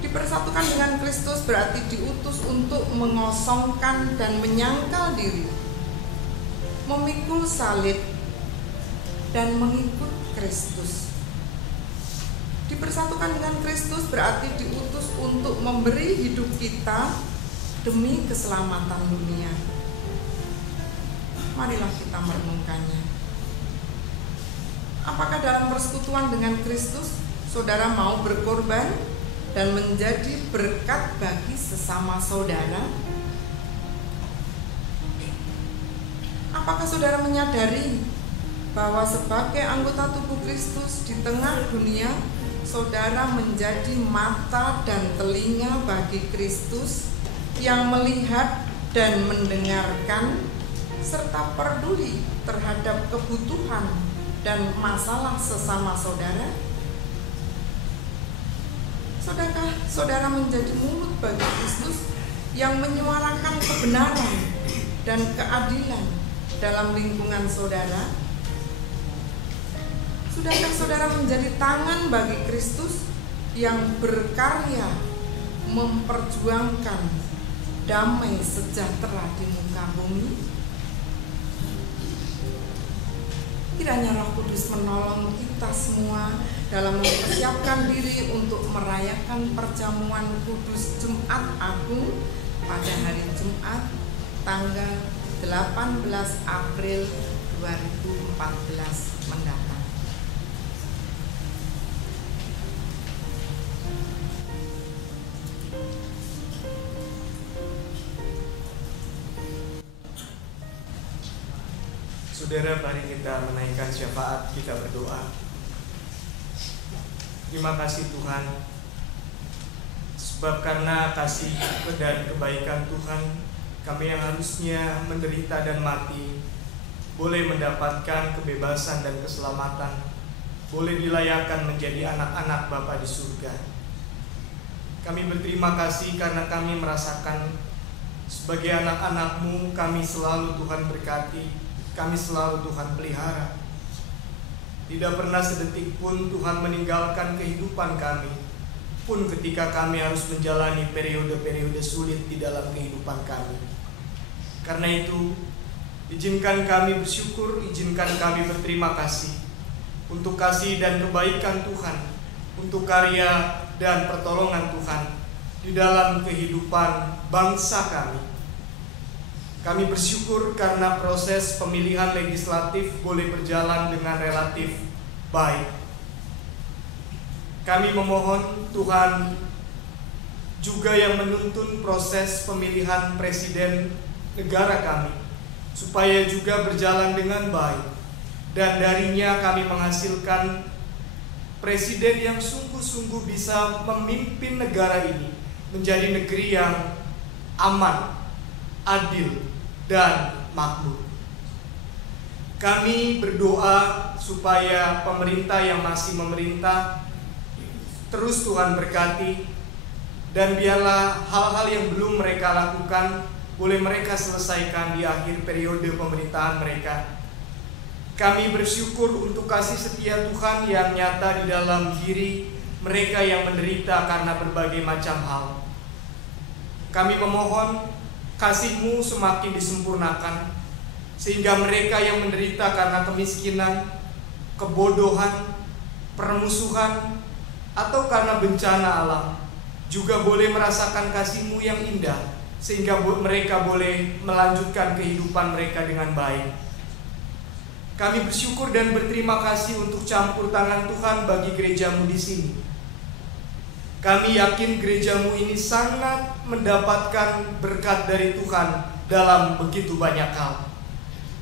Dipersatukan dengan Kristus berarti diutus untuk mengosongkan dan menyangkal diri, memikul salib, dan mengikut Kristus. Dipersatukan dengan Kristus berarti diutus untuk memberi hidup kita demi keselamatan dunia. Marilah kita merenungkannya. Apakah dalam persekutuan dengan Kristus, saudara mau berkorban dan menjadi berkat bagi sesama saudara? Apakah saudara menyadari bahwa sebagai anggota tubuh Kristus di tengah dunia, saudara menjadi mata dan telinga bagi Kristus yang melihat dan mendengarkan serta peduli terhadap kebutuhan dan masalah sesama saudara? Saudara, saudara menjadi mulut bagi Kristus yang menyuarakan kebenaran dan keadilan dalam lingkungan saudara? Sudahkah saudara menjadi tangan bagi Kristus yang berkarya memperjuangkan damai sejahtera di muka bumi? Kiranya Roh Kudus menolong kita semua dalam mempersiapkan diri untuk merayakan perjamuan kudus Jumat Agung pada hari Jumat tanggal 18 April 2014 mendatang. Saudara, mari kita menaikkan syafaat, kita berdoa. Terima kasih Tuhan, sebab karena kasih dan kebaikan Tuhan, kami yang harusnya menderita dan mati boleh mendapatkan kebebasan dan keselamatan. boleh dilayakkan menjadi anak-anak Bapa di surga. Kami berterima kasih karena kami merasakan sebagai anak-anak-Mu, kami selalu Tuhan berkati, kami selalu Tuhan pelihara. Tidak pernah sedetik pun Tuhan meninggalkan kehidupan kami, pun ketika kami harus menjalani periode-periode sulit di dalam kehidupan kami. Karena itu, izinkan kami bersyukur, izinkan kami berterima kasih untuk kasih dan kebaikan Tuhan, untuk karya dan pertolongan Tuhan di dalam kehidupan bangsa kami. Kami bersyukur karena proses pemilihan legislatif boleh berjalan dengan relatif baik. Kami memohon Tuhan juga yang menuntun proses pemilihan presiden negara kami, supaya juga berjalan dengan baik, dan darinya kami menghasilkan presiden yang sungguh-sungguh bisa memimpin negara ini menjadi negeri yang aman, adil, dan makmur. Kami berdoa supaya pemerintah yang masih memerintah terus Tuhan berkati, dan biarlah hal-hal yang belum mereka lakukan boleh mereka selesaikan di akhir periode pemerintahan mereka. Kami bersyukur untuk kasih setia Tuhan yang nyata di dalam diri mereka yang menderita karena berbagai macam hal. Kami memohon kasih-Mu semakin disempurnakan, sehingga mereka yang menderita karena kemiskinan, kebodohan, permusuhan, atau karena bencana alam juga boleh merasakan kasih-Mu yang indah, sehingga mereka boleh melanjutkan kehidupan mereka dengan baik. Kami bersyukur dan berterima kasih untuk campur tangan Tuhan bagi gereja-Mu di sini. Kami yakin gereja-Mu ini sangat mendapatkan berkat dari Tuhan dalam begitu banyak hal.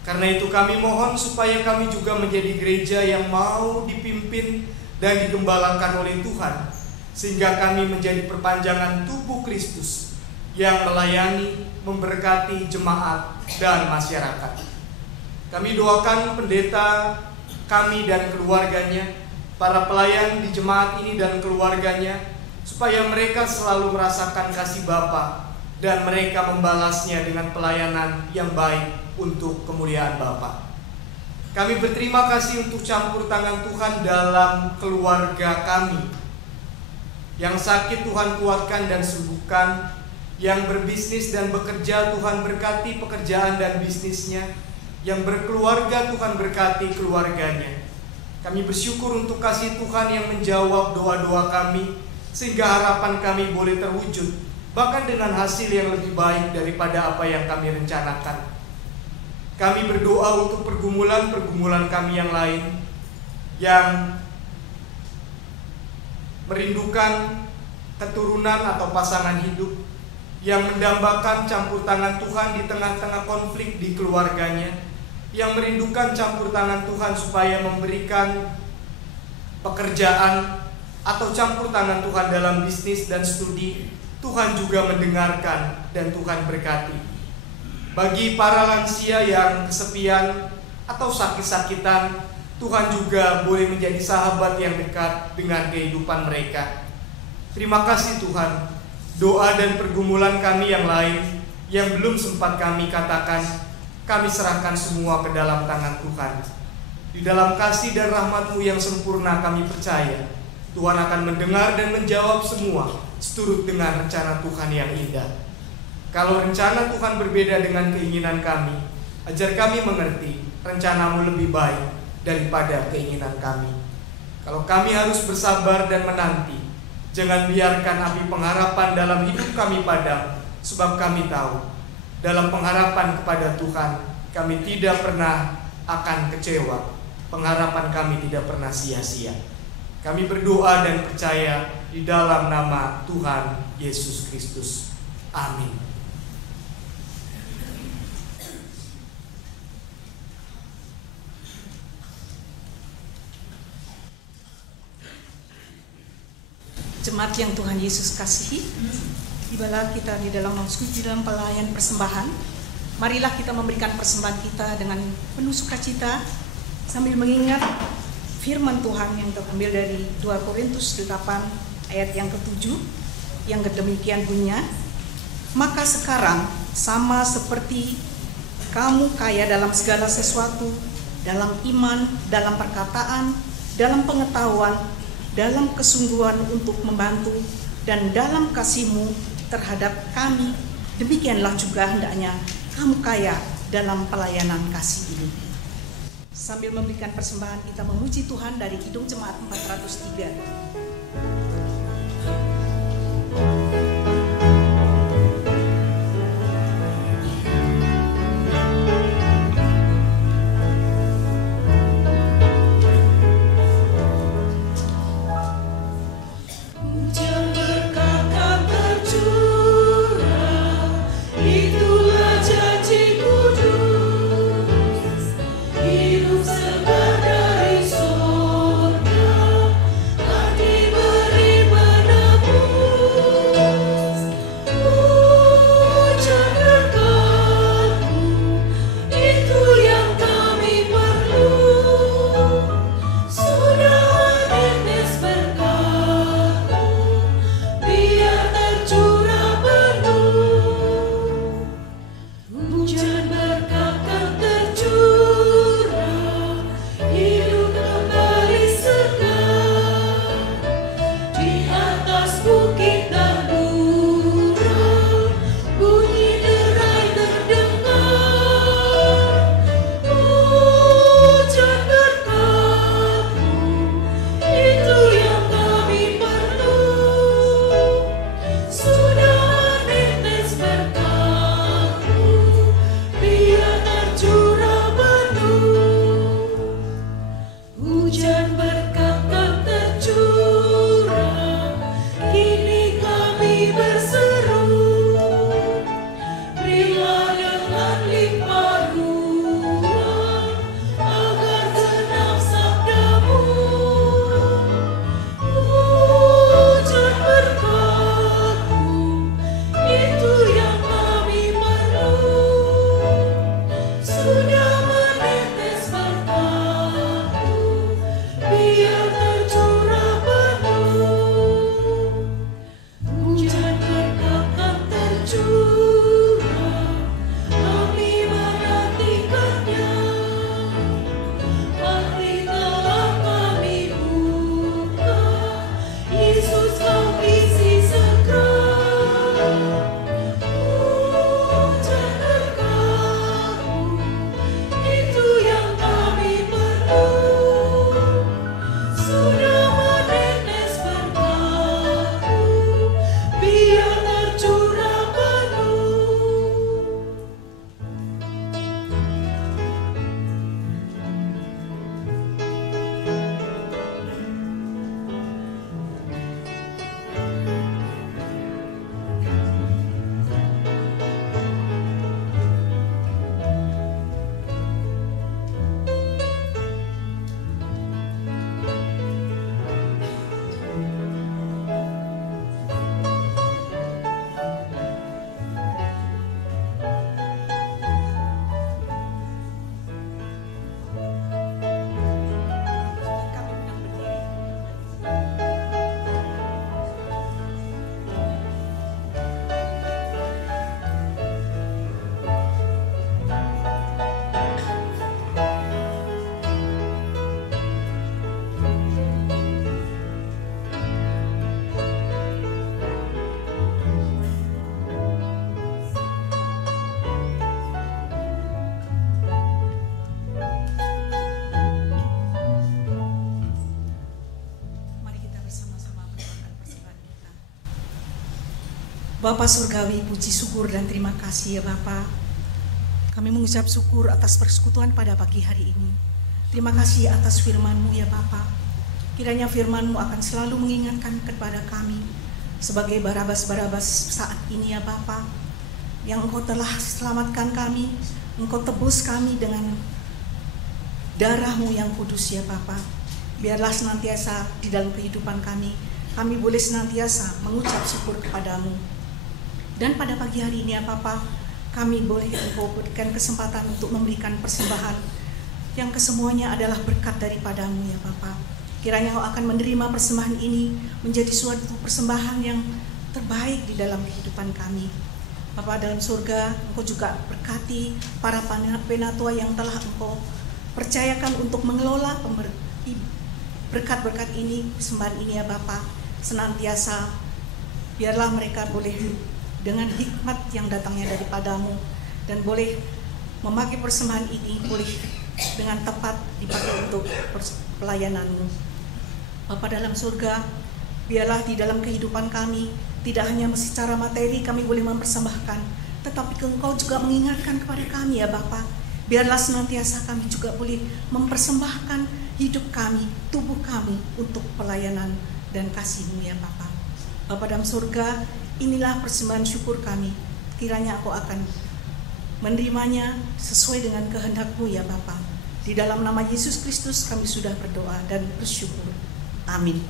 Karena itu kami mohon supaya kami juga menjadi gereja yang mau dipimpin dan digembalakan oleh Tuhan, sehingga kami menjadi perpanjangan tubuh Kristus yang melayani, memberkati jemaat dan masyarakat. Kami doakan pendeta kami dan keluarganya, para pelayan di jemaat ini dan keluarganya, supaya mereka selalu merasakan kasih Bapa dan mereka membalasnya dengan pelayanan yang baik untuk kemuliaan Bapa. Kami berterima kasih untuk campur tangan Tuhan dalam keluarga kami. Yang sakit Tuhan kuatkan dan sembuhkan, yang berbisnis dan bekerja Tuhan berkati pekerjaan dan bisnisnya, yang berkeluarga Tuhan berkati keluarganya. Kami bersyukur untuk kasih Tuhan yang menjawab doa-doa kami, sehingga harapan kami boleh terwujud, bahkan dengan hasil yang lebih baik daripada apa yang kami rencanakan. Kami berdoa untuk pergumulan-pergumulan kami yang lain, yang merindukan keturunan atau pasangan hidup, yang mendambakan campur tangan Tuhan di tengah-tengah konflik di keluarganya, yang merindukan campur tangan Tuhan supaya memberikan pekerjaan atau campur tangan Tuhan dalam bisnis dan studi. Tuhan juga mendengarkan dan Tuhan berkati. Bagi para lansia yang kesepian atau sakit-sakitan, Tuhan juga boleh menjadi sahabat yang dekat dengan kehidupan mereka. Terima kasih Tuhan. Doa dan pergumulan kami yang lain yang belum sempat kami katakan, kami serahkan semua ke dalam tangan Tuhan. Di dalam kasih dan rahmat-Mu yang sempurna kami percaya Tuhan akan mendengar dan menjawab semua seturut dengan rencana Tuhan yang indah. Kalau rencana Tuhan berbeda dengan keinginan kami, ajar kami mengerti rencana-Mu lebih baik daripada keinginan kami. Kalau kami harus bersabar dan menanti, jangan biarkan api pengharapan dalam hidup kami padam, sebab kami tahu dalam pengharapan kepada Tuhan kami tidak pernah akan kecewa. Pengharapan kami tidak pernah sia-sia. Kami berdoa dan percaya di dalam nama Tuhan Yesus Kristus. Amin. Jemaat yang Tuhan Yesus kasihi, tibalah kita di dalam di dalam pelayan persembahan. Marilah kita memberikan persembahan kita dengan penuh sukacita sambil mengingat firman Tuhan yang terambil dari 2 Korintus 8 ayat yang ke-7 yang demikian bunyinya, maka sekarang sama seperti kamu kaya dalam segala sesuatu, dalam iman, dalam perkataan, dalam pengetahuan, dalam kesungguhan untuk membantu, dan dalam kasihmu terhadap kami, demikianlah juga hendaknya kamu kaya dalam pelayanan kasih ini. Sambil memberikan persembahan, kita memuji Tuhan dari Kidung Jemaat 403. Bapa Surgawi, puji syukur dan terima kasih ya Bapa. Kami mengucap syukur atas persekutuan pada pagi hari ini. Terima kasih atas firman-Mu ya Bapa. Kiranya firman-Mu akan selalu mengingatkan kepada kami sebagai Barabas-Barabas saat ini ya Bapa, yang Engkau telah selamatkan kami, Engkau tebus kami dengan darah-Mu yang kudus ya Bapa. Biarlah senantiasa di dalam kehidupan kami boleh senantiasa mengucap syukur kepada-Mu. Dan pada pagi hari ini ya Bapa, kami boleh Engkau berikan kesempatan untuk memberikan persembahan yang kesemuanya adalah berkat daripada-Mu ya Bapa. Kiranya Engkau akan menerima persembahan ini menjadi suatu persembahan yang terbaik di dalam kehidupan kami. Bapa dalam surga, Engkau juga berkati para penatua yang telah Engkau percayakan untuk mengelola berkat-berkat ini, persembahan ini ya Bapa. Senantiasa biarlah mereka boleh dengan hikmat yang datangnya daripadamu dan boleh memakai persembahan ini boleh dengan tepat dipakai untuk pelayananmu. Bapa dalam surga, biarlah di dalam kehidupan kami tidak hanya secara materi kami boleh mempersembahkan, tetapi Engkau juga mengingatkan kepada kami ya Bapa. Biarlah senantiasa kami juga boleh mempersembahkan hidup kami, tubuh kami untuk pelayanan dan kasih-Mu ya Bapa. Bapa dalam surga, inilah persembahan syukur kami. Kiranya Engkau akan menerimanya sesuai dengan kehendak-Mu ya Bapa. Di dalam nama Yesus Kristus kami sudah berdoa dan bersyukur. Amin.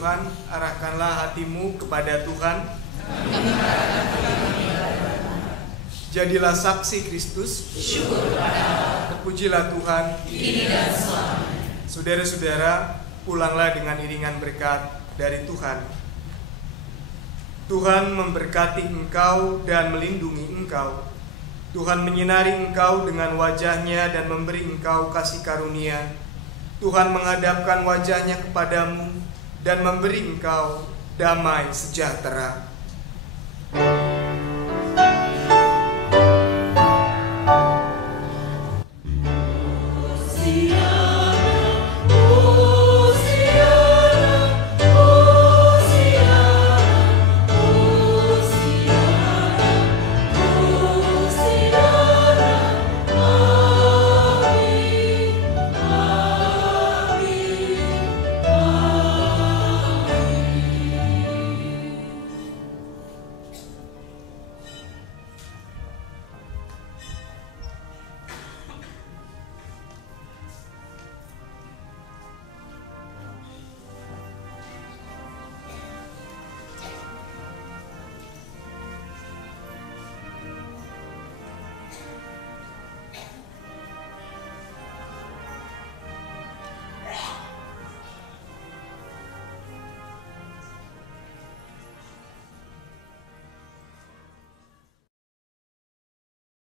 Tuhan, arahkanlah hatimu kepada Tuhan. Jadilah saksi Kristus. Terpujilah Tuhan. Saudara-saudara, pulanglah dengan iringan berkat dari Tuhan. Tuhan memberkati engkau dan melindungi engkau. Tuhan menyinari engkau dengan wajah-Nya dan memberi engkau kasih karunia. Tuhan menghadapkan wajah-Nya kepadamu dan memberi engkau damai sejahtera.